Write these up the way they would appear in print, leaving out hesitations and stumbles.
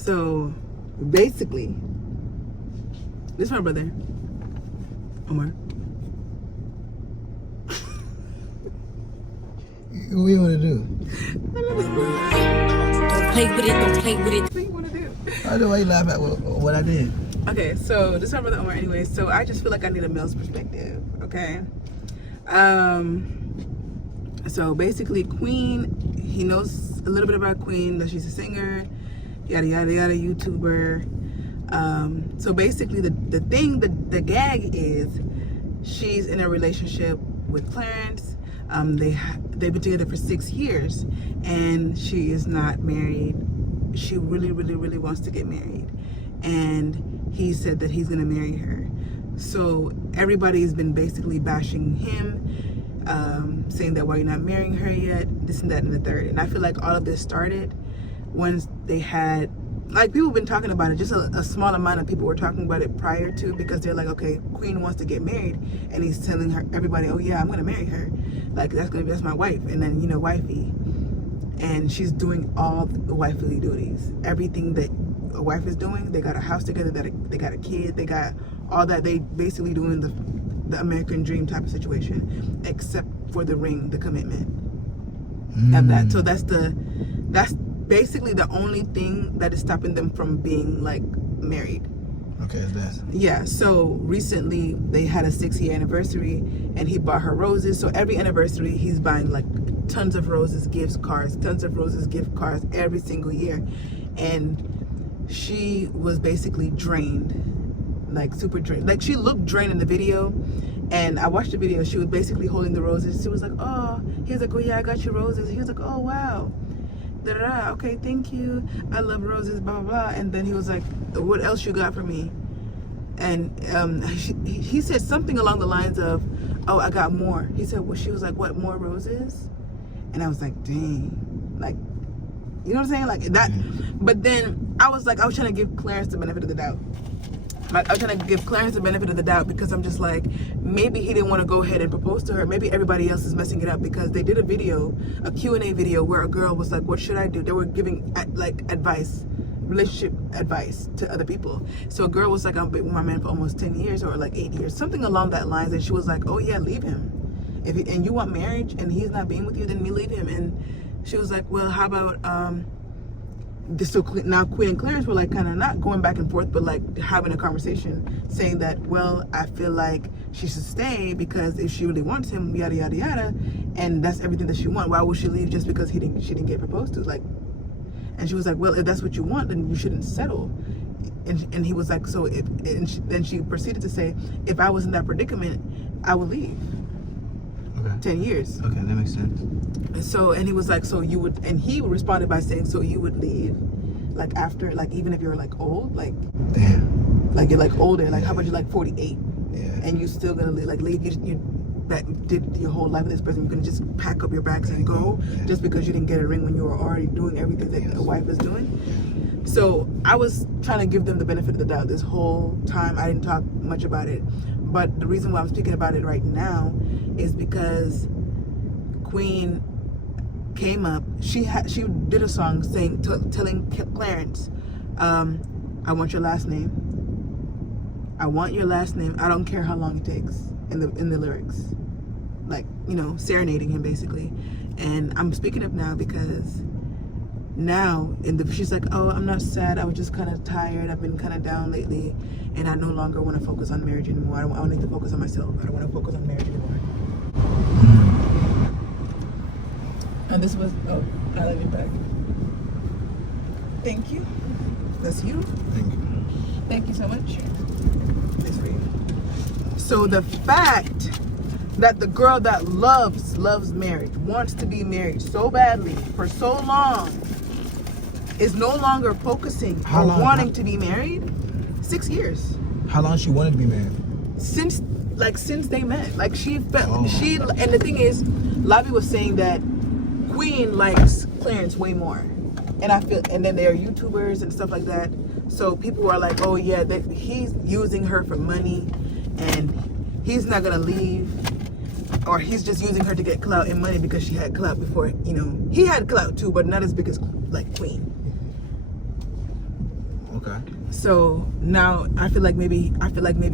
So basically, this is my brother, Omar. What do you want to do? Don't play with it, don't play with it. What do you want to do? I know why you laugh at what I did. Okay, so this is my brother Omar anyway. So I just feel like I need a male's perspective, okay? So basically Queen, he knows a little bit about Queen, that she's a singer, yada yada yada, YouTuber. So basically the thing, the gag is she's in a relationship with Clarence. They've been together for 6 years and she is not married. She really wants to get married, and he said that he's gonna marry her. So everybody's been basically bashing him, saying that why you're not marrying her yet, this and that and the third. And I feel like all of this started once they had, like, people have been talking about it, just a small amount of people were talking about it prior to, because they're like, okay, Queen wants to get married, and he's telling her, everybody, oh yeah, I'm gonna marry her, like that's my wife, and then, you know, wifey, and she's doing all the wifely duties, everything that a wife is doing. They got a house together, they got a kid, they got all that. They basically doing the American dream type of situation, except for the ring, the commitment of that. So that's basically the only thing that is stopping them from being like married. Okay, it's that. Yeah, so recently they had a 6-year anniversary and he bought her roses. So every anniversary he's buying like tons of roses, gift cards, every single year. And she was basically drained, like super drained. Like she looked drained in the video, and I watched the video. She was basically holding the roses. She was like, oh, he was like, oh yeah, I got you roses. He was like, oh wow, da da da, okay, thank you, I love roses, blah blah blah. And then he was like, what else you got for me? And he said something along the lines of, oh, I got more. He said, well, she was like, what, more roses? And I was like, dang, like, you know what I'm saying, like that. But then I was trying to give Clarence the benefit of the doubt. I was trying to give Clarence the benefit of the doubt, because I'm just like, maybe he didn't want to go ahead and propose to her. Maybe everybody else is messing it up, because they did a video, a Q&A video, where a girl was like, what should I do? They were giving like advice, relationship advice to other people. So a girl was like, I've been with my man for almost 10 years or like 8 years, something along that lines. And she was like, oh yeah, leave him. And you want marriage and he's not being with you, then you leave him. And she was like, well, how about so now Queen and Clarence were like kind of not going back and forth, but like having a conversation, saying that, well, I feel like she should stay, because if she really wants him, yada yada yada, and that's everything that she wants, why would she leave just because she didn't get proposed to? Like, and she was like, well, if that's what you want, then you shouldn't settle. And he was like, so then she proceeded to say, if I was in that predicament, I would leave. Okay. 10 years. Okay, that makes sense. So, and he was like, so you would, and he responded by saying, so you would leave, like after, like even if you're like old, like, damn, like you're like older, like how about you like 48, yeah, and you still gonna leave you that did your whole life with this person, you can just pack up your bags and go, just because you didn't get a ring when you were already doing everything that a wife is doing. So I was trying to give them the benefit of the doubt this whole time. I didn't talk much about it, but the reason why I'm speaking about it right now is because Queen came up, she did a song saying, telling Clarence, I want your last name, I want your last name, I don't care how long it takes, in the lyrics, like, you know, serenading him basically. And I'm speaking up now because now she's like, oh, I'm not sad, I was just kind of tired, I've been kind of down lately, and I no longer want to focus on marriage anymore. I need to focus on myself. I don't want to focus on marriage anymore. And this was, oh, I love your bag. Thank you. That's you. Thank you. Thank you so much. This for you. So the fact that the girl that loves marriage, wants to be married so badly for so long, is no longer focusing on wanting to be married. 6 years. How long she wanted to be married? Since they met. Like she felt, and the thing is, Lavi was saying that Queen likes Clarence way more. And I feel, and then they're YouTubers and stuff like that. So people are like, oh yeah, he's using her for money and he's not gonna leave. Or he's just using her to get clout and money because she had clout before, you know. He had clout too, but not as big as like Queen. Okay. So now I feel like maybe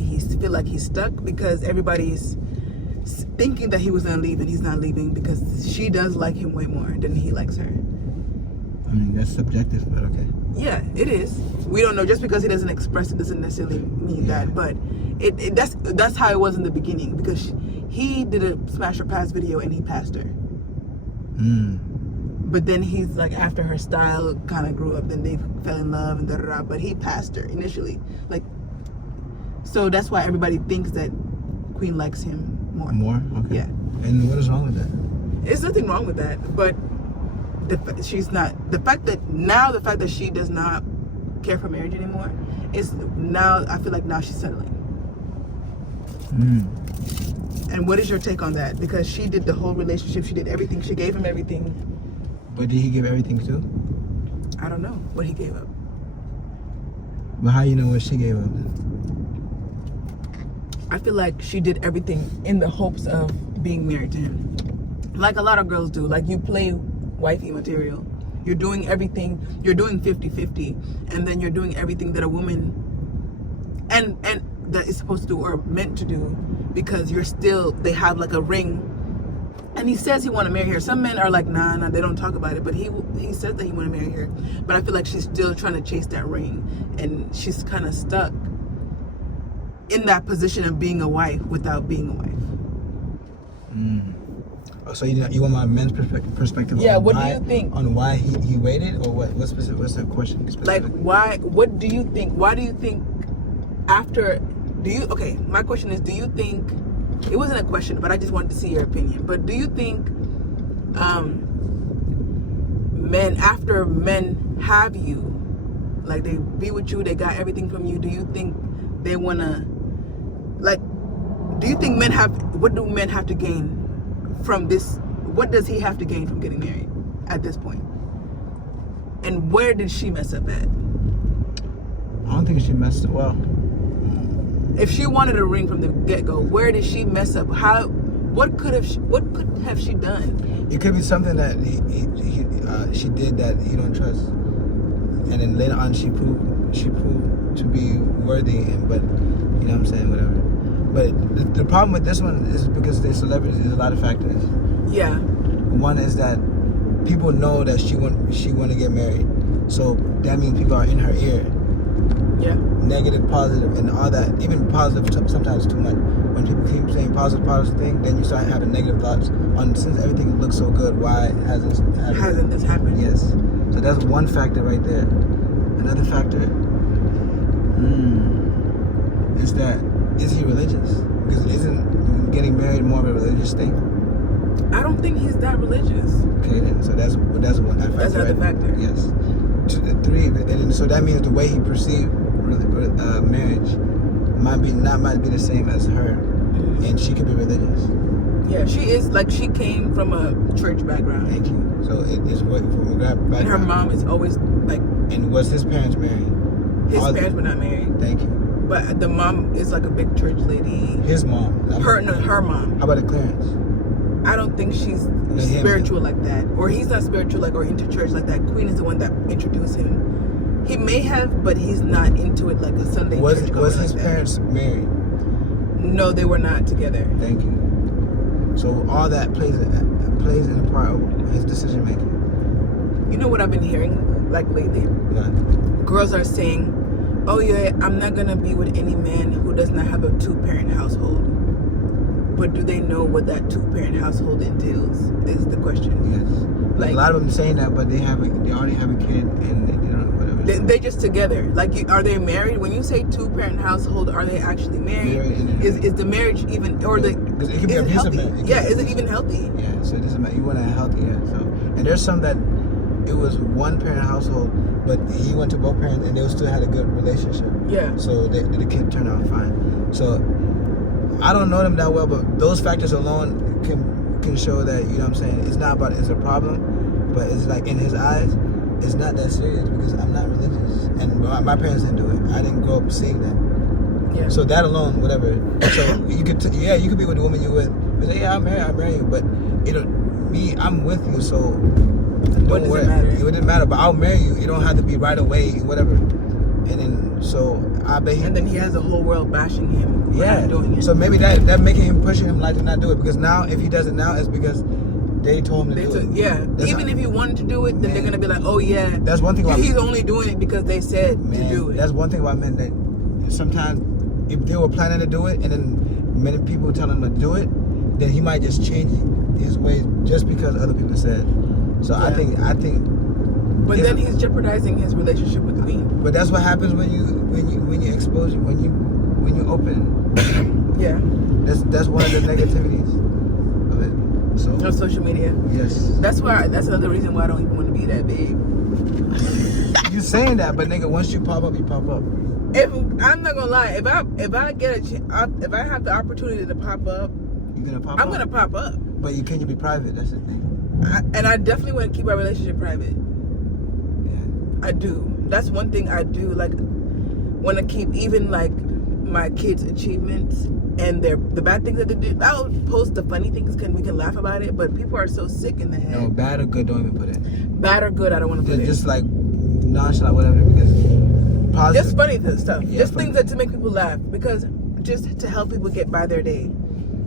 he's stuck because everybody's thinking that he was gonna leave and he's not leaving because she does like him way more than he likes her. I mean, that's subjective, but okay. Yeah, it is. We don't know. Just because he doesn't express it doesn't necessarily mean that. But that's how it was in the beginning because he did a smash or pass video and he passed her. But then he's like, after her style kind of grew up, then they fell in love and da-da-da. But he passed her initially. Like, so that's why everybody thinks that Queen likes him more. More? Okay. Yeah. And what is wrong with that? There's nothing wrong with that. But the fact that she does not care for marriage anymore is now, I feel like now she's settling. And what is your take on that? Because she did the whole relationship, she did everything, she gave him everything. But did he give everything too? I don't know what he gave up. But how you know what she gave up then? I feel like she did everything in the hopes of being married to him. Like a lot of girls do. Like you play wifey material. You're doing everything, you're doing 50-50, and then you're doing everything that a woman and that is supposed to do or meant to do because they have like a ring. And he says he want to marry her. Some men are like, nah, they don't talk about it. But he says that he want to marry her. But I feel like she's still trying to chase that ring. And she's kind of stuck in that position of being a wife without being a wife. Oh, so you want my men's perspective? Yeah, on what why, do you think? On why he waited, or what? What's the question specifically? Like, what do you think? Why do you think okay, my question is, do you think, it wasn't a question, but I just wanted to see your opinion. But do you think after men have you, like they be with you, they got everything from you, do you think they want to, like, do you think what do men have to gain from this? What does he have to gain from getting married at this point? And where did she mess up at? I don't think she messed up. Well, if she wanted a ring from the get-go, where did she mess up? What could have she done? it could be something that she did that he don't trust, and then later on she proved to be worthy. But you know what I'm saying, whatever. But the problem with this one is because they're celebrities. There's a lot of factors. Yeah. One is that people know that she want to get married, so that means people are in her ear. Yeah. Negative, positive, and all that. Even positive, sometimes too much. When people keep saying positive thing, then you start having negative thoughts on, since everything looks so good, why hasn't this happened? Yes. So that's one factor right there. Another factor is that, is he religious? Because isn't getting married more of a religious thing? I don't think he's that religious. Okay, then. So that's one. That's another factor. Yes. Three, and so that means the way he perceived marriage might be the same as her, and she could be religious. Yeah, she is, like, she came from a church background. Thank you. So it is what from a background. And her mom is always like. And was his parents married? His parents were not married. Thank you. But the mom is like a big church lady. His mom. Her mom. How about the Clarence? I don't think she's spiritual like that, or he's not spiritual like, or into church like that. Queen is the one that introduced him. He may have, but he's not into it like a Sunday church. Was his parents married? No, they were not together. Thank you. So all that plays in a part of his decision making. You know what I've been hearing like lately? Yeah. Girls are saying, "Oh yeah, I'm not gonna be with any man who does not have a 2-parent household." But do they know what that 2-parent household entails? Is the question. Yes. Like a lot of them saying that, but they already have a kid, and they don't know whatever. They just together. Like, are they married? When you say 2-parent household, are they actually married? Is the marriage even, or the? Because it can be abusive. Yeah, is it even healthy? Yeah. So it doesn't matter. You want a healthy. Yeah. So, and there's some that it was 1-parent household, but he went to both parents, and they still had a good relationship. Yeah. So the kid turned out fine. So I don't know them that well, but those factors alone can show that, you know what I'm saying, it's not about it's a problem, but it's like in his eyes, it's not that serious because I'm not religious, and my parents didn't do it. I didn't grow up seeing that. Yeah. So that alone, whatever. So you could be with the woman you're with. You say, yeah, I'll marry you, but I'm with you, so what does it matter? It wouldn't matter, but I'll marry you. It don't have to be right away, whatever. And then so I bet And then he has the whole world bashing him for yeah not doing it. So maybe that making him pushing him like to not do it, because now if he does it now it's because they told him to do it. Yeah. Even if he wanted to do it, then they're gonna be like, oh yeah, that's one thing about he's only doing it because they said to do it. That's one thing about men, that sometimes if they were planning to do it and then many people tell him to do it, then he might just change his ways just because other people said. So Yeah. I think But then he's jeopardizing his relationship with Queen. but that's what happens when you expose, when you open. Yeah. That's one of the negativities of it. So On social media. yes. That's another reason why I don't even want to be that big. You saying that, but nigga, once you pop up, you pop up. If I'm not gonna lie, if I if I have the opportunity to pop up, You're gonna pop up. I'm gonna pop up. But you be private. That's the thing. And I definitely want to keep our relationship private. Yeah. I do. That's one thing I do. Like, want to keep even like my kids' achievements and the bad things that they do. I'll post the funny things because we can laugh about it. But people are so sick in the head. No, bad or good, don't even put it. Bad or good, I don't want to put it. Just like nonchalant, whatever. Because positive. Just funny stuff. Yeah, just funny. things that to make people laugh, because just to help people get by their day.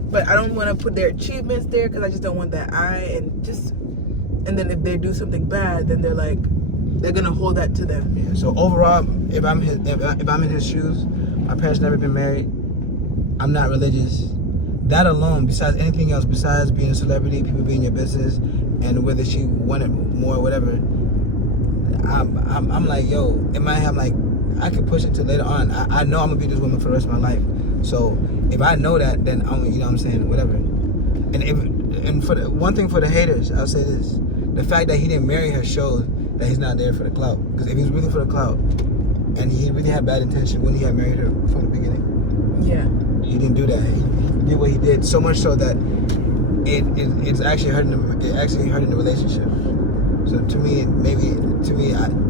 But I don't want to put their achievements there because I just don't want that and then if they do something bad, then they're gonna hold that to them. Yeah. So overall, if I'm in his shoes, my parents never been married. I'm not religious. That alone, besides anything else, besides being a celebrity, people being in your business, and whether she wanted more or whatever, I'm like, yo, in my head, I'm like, I could push it to later on. I know I'm gonna be this woman for the rest of my life. So if I know that, then I'm, you know what I'm saying, whatever. And for the one thing for the haters, I'll say this: the fact that he didn't marry her shows that he's not there for the clout. Because if he was really for the clout, and he really had bad intention when he had married her from the beginning, Yeah. he didn't do that. He did what he did, so much so that it's actually hurting him. It actually hurting the relationship. So to me,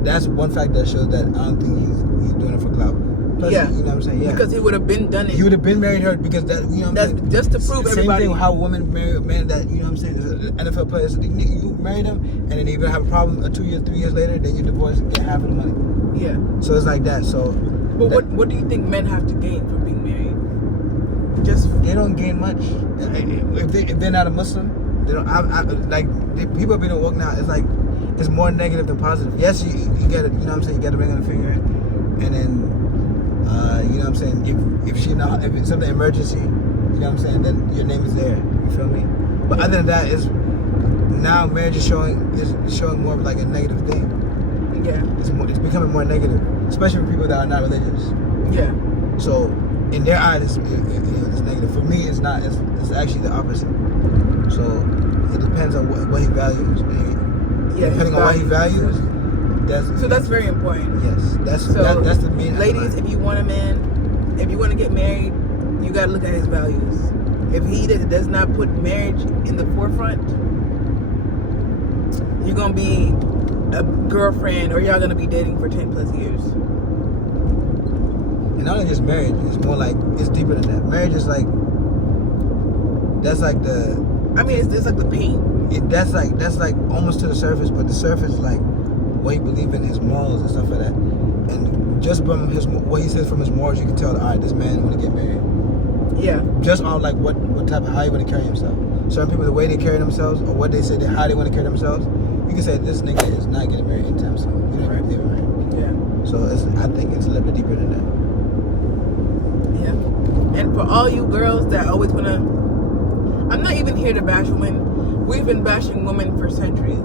that's one fact that shows that I don't think he's doing it for clout. Plus, Yeah. you know what I'm saying? Yeah. Because he would have been done it. He would have been married her because that, you know what I'm saying? Just to prove Same everybody. thing how women marry a man that, you know what I'm saying, NFL players, you married him and then you're going to have a problem 2 years, 3 years later, then you divorce and get half of the money. Yeah. So it's like that. So But what do you think men have to gain from being married? Just they don't gain much. If they're not a Muslim, they don't. People have been woke now. It's like it's more negative than positive. Yes, you get it. You know what I'm saying. You get a ring on the finger, and then you know what I'm saying. If it's something emergency, you know what I'm saying. Then your name is there. You feel me? But other than that, is now marriage is showing more of like a negative thing. yeah. It's becoming more negative, especially for people that are not religious. Yeah. So in their eyes, it's negative. For me, it's not. It's actually the opposite. So it depends on what he values. Yeah. Depending on what he values, that's very important. Yes, that's the main. Ladies, if you want a man, if you want to get married, you gotta look at his values. If he does not put marriage in the forefront, you're gonna be a girlfriend, or y'all gonna be dating for 10 plus years. And not only just marriage, it's more like it's deeper than that. Marriage is like that's like the. I mean, it's like the paint. That's like almost to the surface, but the surface is like what he believes in, his morals and stuff like that. And just from what he says from his morals, you can tell, all right, this man want to get married. Yeah. Just on like what type of how he want to carry himself. Certain people, the way they carry themselves, or what they say, how they want to carry themselves, you can say this nigga is not getting married anytime soon. You know, right. They married. Yeah. So I think it's a little bit deeper than that. Yeah. And for all you girls that always wanna, I'm not even here to bash women. We've been bashing women for centuries.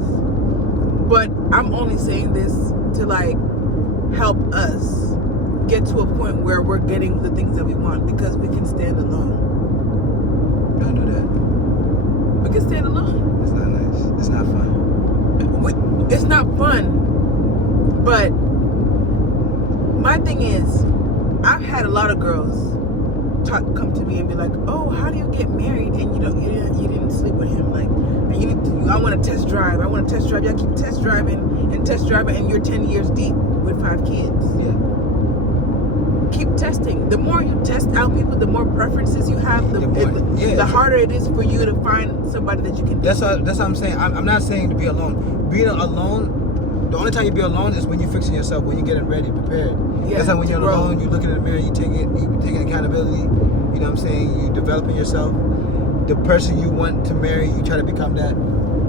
But I'm only saying this to like help us get to a point where we're getting the things that we want, because we can stand alone. Don't do that. We can stand alone. It's not nice. It's not fun. It's not fun. But my thing is, I've had a lot of girls come to me and be like, "Oh, how do you get married and you didn't sleep with him? Like, I want to test drive. I want to test drive. Y'all keep test driving, and you're 10 years deep with 5 kids. Yeah. Keep testing. The more you test out people, the more preferences you have. The harder it is for you to find somebody that you can. That's what I'm saying. I'm not saying to be alone. Being alone The only time you be alone is when you fixing yourself, when you getting ready, prepared. Yeah, That's like when you're to grow. alone, you look in the mirror, you taking accountability. You know what I'm saying? You developing yourself. The person you want to marry, you try to become that.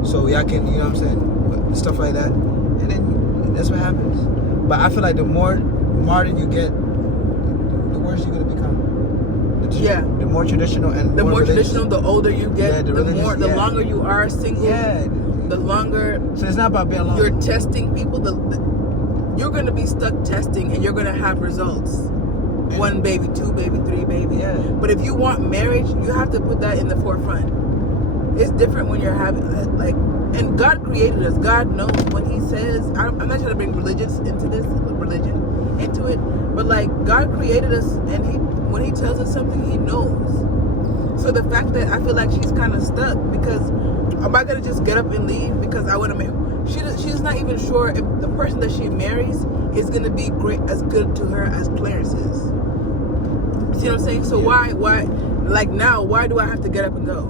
So y'all can, you know what I'm saying, stuff like that. And then that's what happens. But I feel like the more modern you get, the worse you're gonna become. The more traditional and The more religious. traditional, the older you get, Yeah, the religious, more, the yeah. longer you are single, Yeah. the longer So it's not about being alone. you're testing people. You're going to be stuck testing, and you're going to have results. 1 baby, 2 baby, 3 baby. Yeah. But if you want marriage, you have to put that in the forefront. It's different when you're having and God created us. God knows when He says. I'm not trying to bring religion into it, but like God created us, and when He tells us something, He knows. So the fact that I feel like she's kind of stuck because am I gonna just get up and leave because I want to marry? She's not even sure if the person that she marries is gonna be as good to her as Clarence is. See what I'm saying? So why like now? Why do I have to get up and go?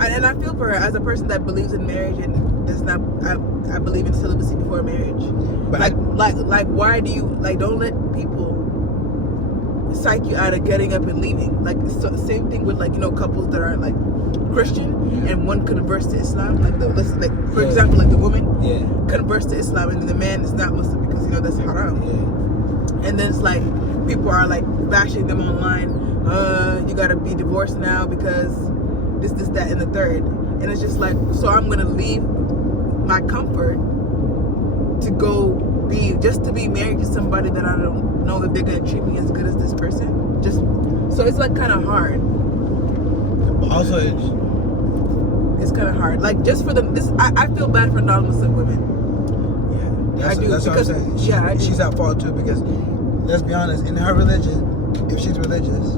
And I feel for her as a person that believes in marriage and does not. I believe in celibacy before marriage. But like why do you don't let people psych you out of getting up and leaving? Like same thing with couples that are like Christian and one converts to Islam. For example, like the woman converts to Islam and the man is not Muslim because that's haram. Yeah. And then it's like people are like bashing them online. You gotta be divorced now because this, that, and the third. And it's just like, so I'm gonna leave my comfort to go to be married to somebody that I don't know that they're gonna treat me as good as this person. Just so it's like kind of hard. Also, it's kind of hard. Like just for them, I feel bad for non-Muslim women. yeah, I do that's because what I'm saying. I do. She's at fault too because let's be honest, in her religion, if she's religious,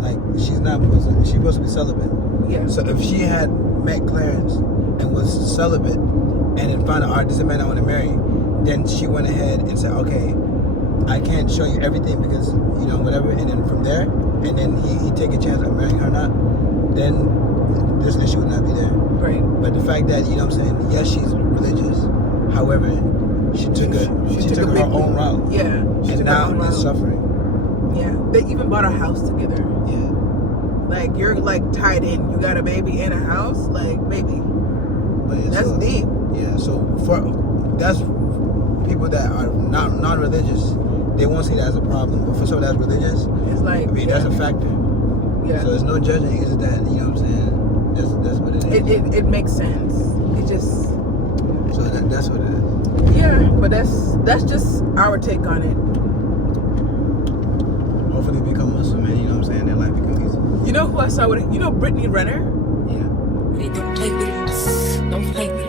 like she's supposed to be celibate. Yeah. So if she had met Clarence and was celibate and then found out, all right, this is a man I want to marry, then she went ahead and said, okay, I can't show you everything because, whatever. And then from there, and then he take a chance of marrying her or not, then this issue would not be there. Right. But the fact that, what I'm saying, yes, she's religious. However, she took her own route. Yeah. And now is suffering. Yeah. They even bought a house together. Yeah. Like you're like tied in. You got a baby and a house. Like baby. But yeah, That's deep. Yeah. So that's people that are not non-religious. They won't see that as a problem. But for someone that's religious, It's like that's a factor. Yeah. So there's no judging. It's that what I'm saying. That's what it is. It makes sense. It just. So that's what it is. Yeah, but that's just our take on it. Hopefully become Muslim, man. You know what I'm saying? Their life becomes easy. You know who I saw with it? You know Brittany Renner? Yeah. Don't play with it. Don't play with it.